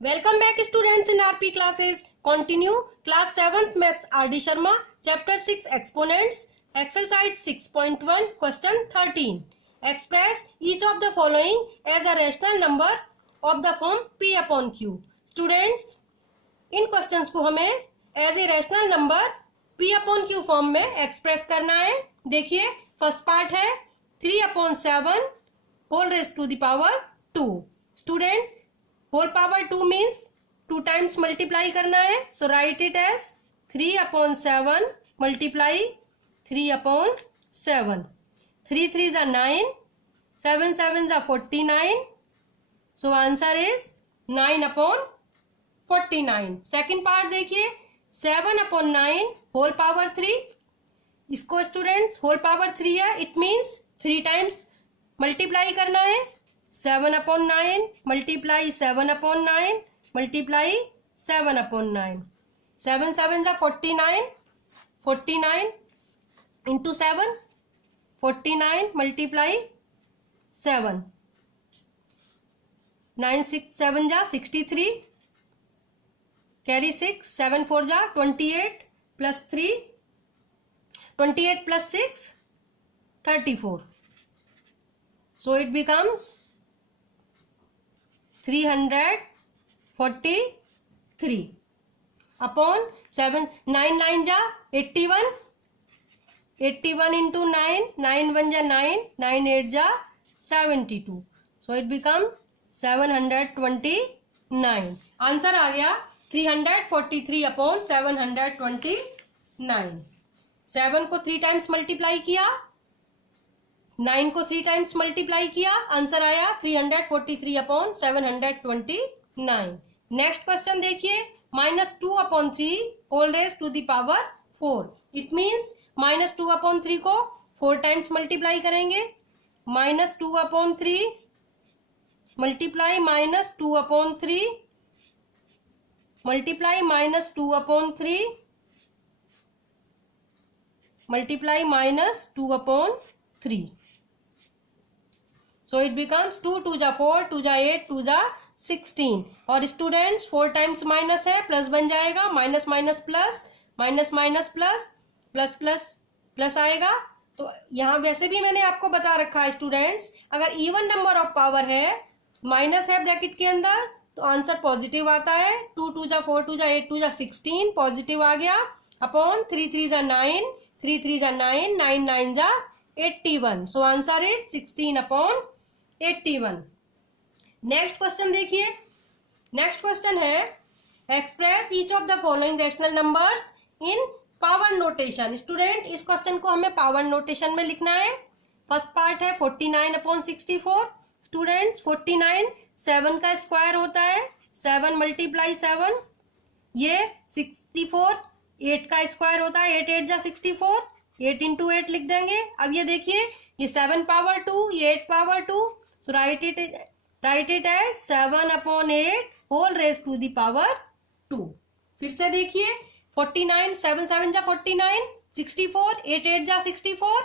Welcome back students in RP classes. Continue class 7th maths RD Sharma chapter 6 exponents exercise 6.1 question 13. Express each of the following as a rational number of the form P upon Q. Students इन questions को हमें as a rational number P upon Q form में express करना है. देखिए first part है 3/7 whole raise to the power 2. Student whole power 2 means 2 times multiply करना है. So write it as 3/7 multiply 3/7. 3 3 जा 9, 7 7 जा 49. So answer is 9/49. Second part देखिए 7/9 होल पावर 3. इसको स्टूडेंट्स होल पावर 3 है, इट मीन्स 3 टाइम्स मल्टीप्लाई करना है. 7/9 मल्टीप्लाई 7/9 मल्टीप्लाई 7/9. 7 7 जा 49, 49 इंटू 7, 49 मल्टीप्लाई 7. 9 6 7 जा 63 कैरी 6, 7 4 जा 28 plus 3, 28 plus 6 34. So it becomes 343 upon 7. 9 9 जा 81, 81 इंटू 9, 9 1 जा 9, 9 8 जा 72. So it become 729. आंसर आ गया 343 अपॉन 729. 7 को 3 टाइम्स मल्टीप्लाई किया, 9 को 3 टाइम्स मल्टीप्लाई किया, आंसर आया 343 अपॉन 729. नेक्स्ट क्वेश्चन देखिए -2/3 whole raise to the power 4. It means -2/3 को 4 टाइम्स मल्टीप्लाई करेंगे. -2/3 multiply -2/3 multiply -2/3 multiply -2/3. So it becomes 2 2 जा 4, 2 जा 8, 2 जा 16. और स्टूडेंट्स 4 टाइम्स माइनस है, प्लस बन जाएगा. Minus minus plus, minus minus plus, plus plus plus आएगा. तो यहाँ वैसे भी मैंने आपको बता रखा है स्टूडेंट्स, अगर इवन नंबर ऑफ पावर है, माइनस है ब्रैकेट के अंदर, तो आंसर पॉजिटिव आता है. 2 2 जा 4, 2 जा 8, 2 जा 16 पॉजिटिव आ गया. अपॉन 3 3 जा 9, 3 3 जा 9, 9 9 जा 81. सो आंसर इज 16/81. नेक्स्ट क्वेश्चन देखिए. नेक्स्ट क्वेश्चन है express each of the following rational numbers in power notation. Student इस क्वेश्चन को हमें पावर नोटेशन में लिखना है. फर्स्ट पार्ट है 49/64. स्टूडेंट्स 49 7 का स्क्वायर होता है, 7 मल्टीप्लाई 7. ये 64 8 का स्क्वायर होता है, 8 8 जा 64, 8 इंटू 8 लिख देंगे. अब ये देखिए ये 7 पावर 2, ये 8 power 2. So write it as 7/8 whole raise to the power 2. फिर से देखिए 49 7 7 जा 49, 64 8 8 जा 64.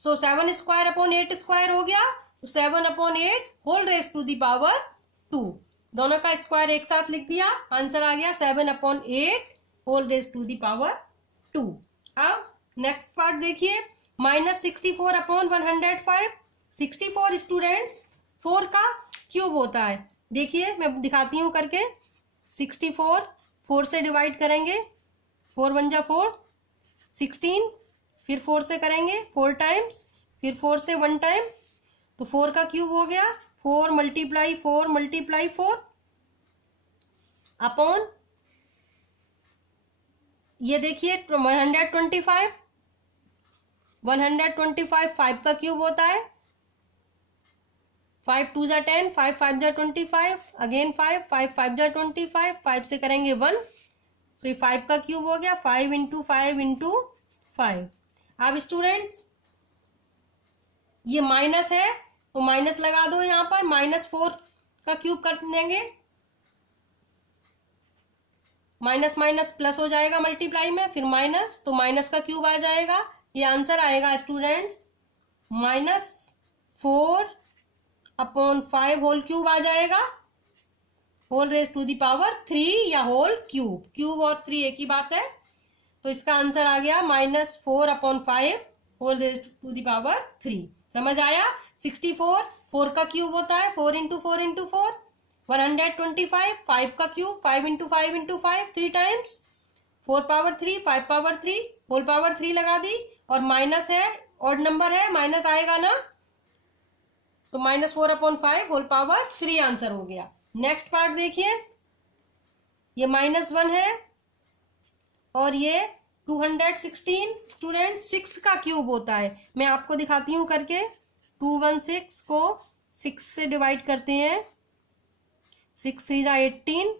सो 7 स्क्वायर अपॉन 8 स्क्वायर हो गया. 7/8 whole raise to the power 2. दोनों का स्क्वायर एक साथ लिख दिया, आंसर आ गया 7/8 whole raise to the power 2. अब नेक्स्ट पार्ट देखिए -64/105. 64 स्टूडेंट्स 4 का क्यूब होता है. देखिए मैं दिखाती हूँ करके. 64 4 से डिवाइड करेंगे, 4 1 जा 4, 16 फिर 4 से करेंगे 4 टाइम्स, फिर 4 से 1 टाइम, तो 4 का क्यूब हो गया 4 मल्टीप्लाई 4 मल्टीप्लाई 4 अपॉन ये देखिए 125. 125 5 का क्यूब होता है. 5 2 जा 10, 5 5 जा 25, अगेन 5 5 5 जा 25, 5 से करेंगे 1. सो ये 5 का क्यूब हो गया 5 इंटू 5 इंटू 5. अब स्टूडेंट्स ये माइनस है तो माइनस लगा दो यहाँ पर. -4 का क्यूब कर देंगे, माइनस माइनस प्लस हो जाएगा मल्टीप्लाई में, फिर माइनस, तो माइनस का क्यूब आ जाएगा. ये आंसर आएगा स्टूडेंट्स -4/5 होल क्यूब आ जाएगा. Whole raise to the power 3 या होल क्यूब, क्यूब और 3 एक ही बात है। तो इसका आंसर आ गया -4/5 whole raise to the power 3। समझ आया? 64 4 का क्यूब होता है, 4 इंटू 4 इंटू 4 125, 5 का cube 5 into 5 into 5 3 times, 4 power 3 5 power 3 whole power 3 लगा दी, और माइनस है, ऑड नंबर है, माइनस आएगा ना, तो -4/5 होल पावर 3 आंसर हो गया। नेक्स्ट पार्ट देखिए, ये -1 है और ये 216 स्टूडेंट 6 का क्यूब होता है। मैं आपको दिखाती हूं करके। 216 को 6 से डिवाइड करते हैं, 6 3 जा 18,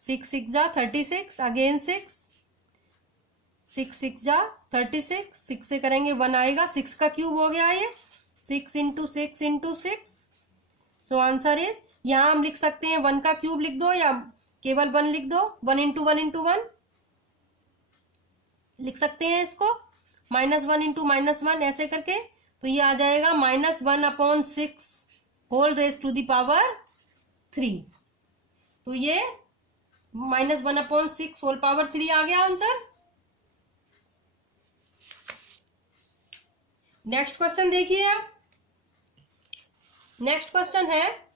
6 6 जा 36, अगेन 6 6 जा 36, 6 से करेंगे 1 आएगा, 6 का क्यूब हो गया ये, 6 into 6 into 6। So answer is, यहां हम लिख सकते हैं 1 का क्यूब लिख दो या केवल 1 लिख दो, 1 इंटू 1 इंटू 1 लिख सकते हैं इसको, -1 इंटू -1 ऐसे करके। तो ये आ जाएगा -1/6 whole raise to the power 3। तो ये -1/6 होल पावर 3 आ गया आंसर। नेक्स्ट क्वेश्चन देखिए आप। नेक्स्ट क्वेश्चन है,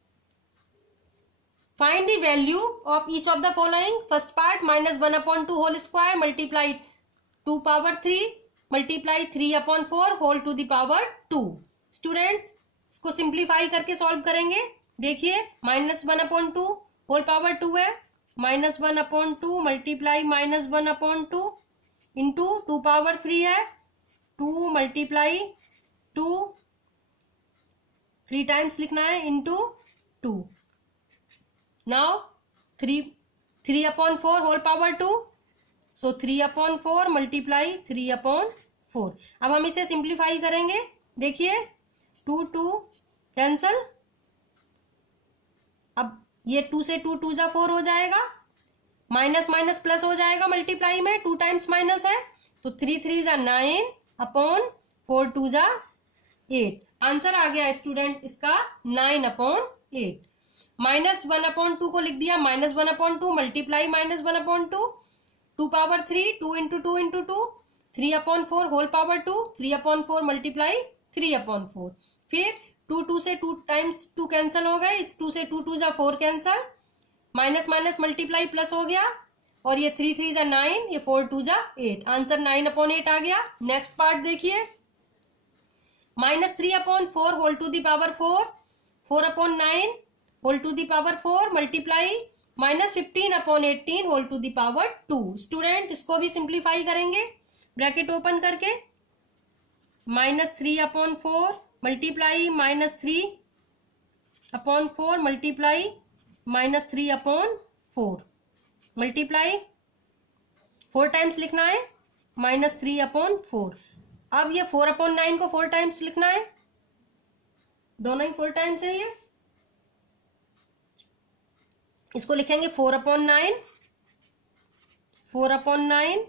find the value of each of the following. First part -1/2 whole square multiply 2 power 3 multiply 3/4 whole to the power 2। Students इसको simplify करके solve करेंगे। देखिए -1/2 होल पावर 2 है, -1/2 multiply -1/2 into 2 power 3 है, 2 multiply 2 3 times लिखना है into 2। Now 3/4 whole power 2, सो 3/4 multiply 3/4। अब हम इसे सिंप्लीफाई करेंगे। देखिए 2 कैंसल, अब ये 2 से 2 जा 4 हो जाएगा, माइनस माइनस प्लस हो जाएगा मल्टीप्लाई में, 2 टाइम्स माइनस है, तो 3 3 जा 9/4 2 जा 8। आंसर आ गया स्टूडेंट इसका 9/8। -1/2 को लिख दिया -1/2 multiply -1/2, 2 power 3 2 into 2 into 2, 3/4 whole power 2, 3/4 multiply 3/4। फिर 2 से 2 टाइम्स 2 कैंसिल हो गए, इस 2 से 2 जा 4 cancel, minus minus multiply plus हो गया, और ये 3 3 जा 9, ये 4 2 जा 8, आंसर 9/8 आ गया। नेक्स्ट पार्ट देखिए, -3/4 whole to the power 4, 4/9 whole to the power 4 multiply -15/18 whole to the power 2। Student इसको भी सिंप्लीफाई करेंगे, ब्रैकेट ओपन करके, -3/4 मल्टीप्लाई -3/4 मल्टीप्लाई -3/4 मल्टीप्लाई 4 टाइम्स लिखना है, -3/4। अब ये 4/9 को 4 टाइम्स लिखना है, दोनों ही 4 टाइम्स है ये, इसको लिखेंगे 4/9 4/9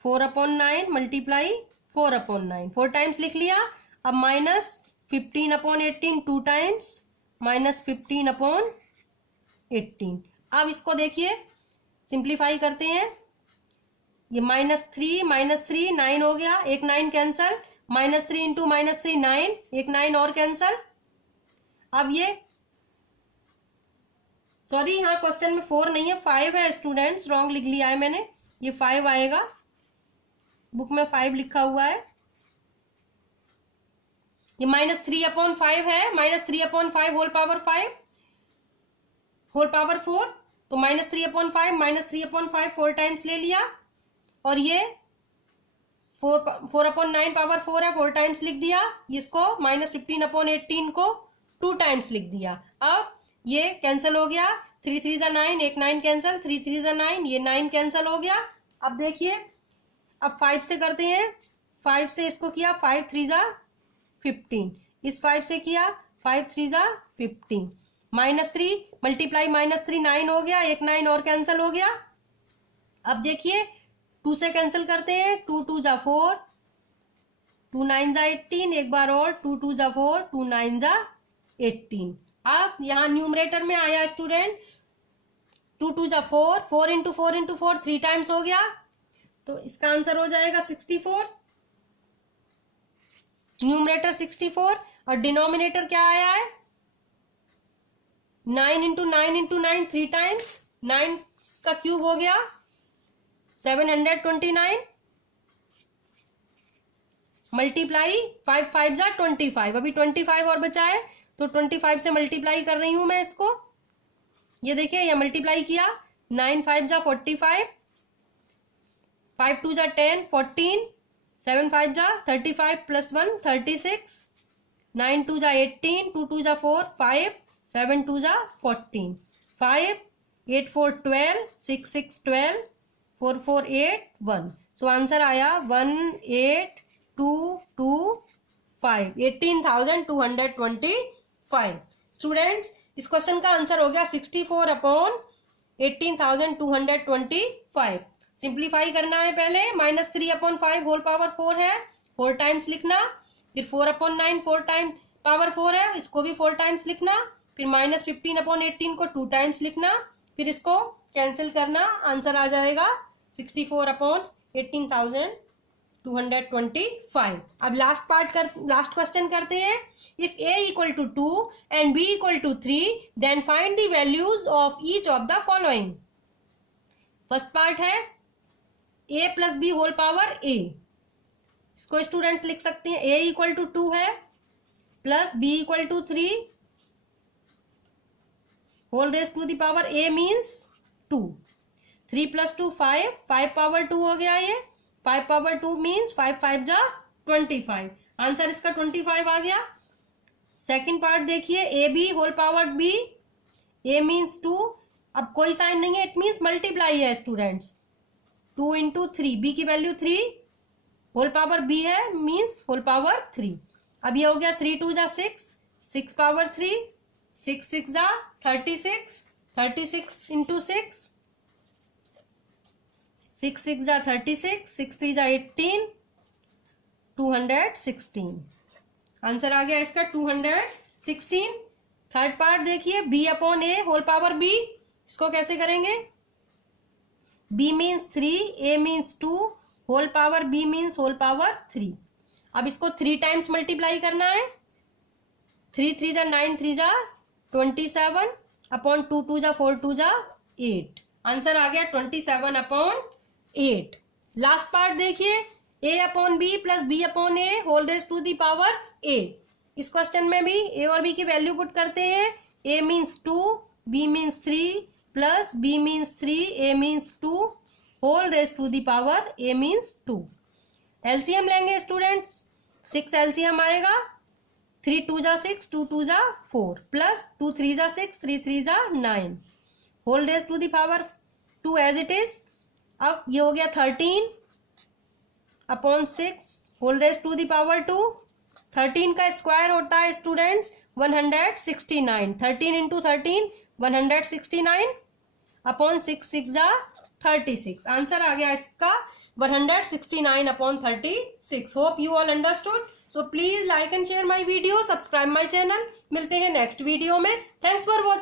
4/9 मल्टीप्लाई 4/9, 4 टाइम्स लिख लिया। अब -15/18 2 टाइम्स, -15/18। अब इसको देखिए सिंप्लीफाई करते हैं, ये -3 9 हो गया, एक 9 कैंसल, -3 इंटू -3 9, एक 9 और कैंसल। अब ये सॉरी यहाँ क्वेश्चन में 4 नहीं है 5 है स्टूडेंट्स, रॉन्ग लिख लिया है मैंने, ये 5 आएगा, बुक में 5 लिखा हुआ है, ये -3/5 है, -3/5 होल पावर 5 होल पावर 4, तो -3/5 4 टाइम्स ले लिया, और ये 4/9 पावर 4 है, 4 टाइम्स लिख दिया, इसको -15/18 को 2 टाइम्स लिख दिया। अब ये कैंसिल हो गया, 3 3 जा 9, एक 9 कैंसिल, 3 3 जा 9, ये 9 कैंसिल हो गया। अब देखिए अब 5 से करते हैं, 5 से इसको किया, 5 3 जा 15, इस 5 से किया, 5 3 जा 15, -3 मल्टीप्लाई -3 9 हो गया, एक 9 और कैंसिल हो गया। अब देखिए 2 से कैंसिल करते हैं, 2 2 जा 4, 2 9 जा 18, एक बार और 2 2 जा 4, 2 9 जा 18। अब यहाँ न्यूमरेटर में आया स्टूडेंट 2 2 जा 4, 4 इंटू 4 इंटू 4 3 टाइम्स हो गया, तो इसका आंसर हो जाएगा 64। न्यूमरेटर 64 और डिनोमिनेटर क्या आया है 9 इंटू 9 इंटू 9 3 टाइम्स, 9 का क्यूब हो गया 729 मल्टीप्लाई 5 5 जा 25, अभी 25 और बचा है तो 25 से मल्टीप्लाई कर रही हूं मैं इसको। ये देखिए ये मल्टीप्लाई किया 9 5 जा 45, 5 2 जा 10 14, 7 5 जा 35 प्लस 1 36, 9 2 जा 18, 2 2 जा 4 5, 7 2 जा 14, 5 8 4 12, 6 6 12, 4 4 8 1। सो आंसर आया 18225, 18,225। स्टूडेंट्स इस क्वेश्चन का आंसर हो गया 64 अपॉन 18,225। सिंप्लीफाई करना है पहले, -3 अपॉन 5 होल पावर 4 है, 4 टाइम्स लिखना, फिर 4 अपॉन 9 4 टाइम पावर 4 है, इसको भी 4 टाइम्स लिखना, फिर -15 अपॉन 18 को 2 टाइम्स लिखना, फिर इसको कैंसिल करना, आंसर आ जाएगा 64 अपॉन 18,225। अब लास्ट क्वेश्चन करते हैं। If a equal to 2 and b equal to 3 then find the values of each of the following. First part है a plus B whole power a, इसको स्टूडेंट लिख सकते हैं a इक्वल टू 2 है plus b equal to 3 whole raise to the power a means 2, 3 plus 2 5, 5 power 2 हो गया, ये 5 power 2 means 5 5 जा 25, आंसर इसका 25 आ गया। सेकंड पार्ट देखिए A B whole power B, A means 2, अब कोई साइन नहीं है, इट मीन्स मल्टीप्लाई है स्टूडेंट्स, 2 इंटू 3, बी की वैल्यू 3, होल पावर बी है मीन्स होल पावर 3। अब ये हो गया 3 2 जा 6, 6 पावर 3, 6 6 जा 36, 36 इंटू 6, 6 6 जा 36, 6 3 जा 18, 216, आंसर आ गया इसका 216। थर्ड पार्ट देखिए B upon A whole power B, इसको कैसे करेंगे, b means 3, a means 2, whole power b means whole power 3। अब इसको 3 टाइम्स मल्टीप्लाई करना है, 3 3 जा 9, 3 जा 27 अपॉन 2 2 जा 4 2 जा 8, आंसर आ गया 27 अपॉन 8। लास्ट पार्ट देखिए a upon B plus B upon A whole raise to the power a, इस क्वेश्चन में भी a और b की वैल्यू पुट करते हैं, a मीन्स 2, b मीन्स 3 प्लस b means 3, a means 2 whole raise to the power a means 2। LCM लेंगे students, 6 LCM आएगा, 3 2 जा 6, 2 2 जा 4 प्लस 2 3 जा 6, 3 3 जा 9 whole raise to the power 2 as it is. अब ये हो गया 13 upon 6 whole raise to the power 2, 13 का स्क्वायर होता है स्टूडेंट्स 169, 13 इंटू 13 169 अपॉन 6 6 जा 36, आंसर आ गया इसका 169 upon 36। Hope you all understood. So please like and share my video, subscribe my channel. मिलते हैं नेक्स्ट वीडियो में। Thanks for watching.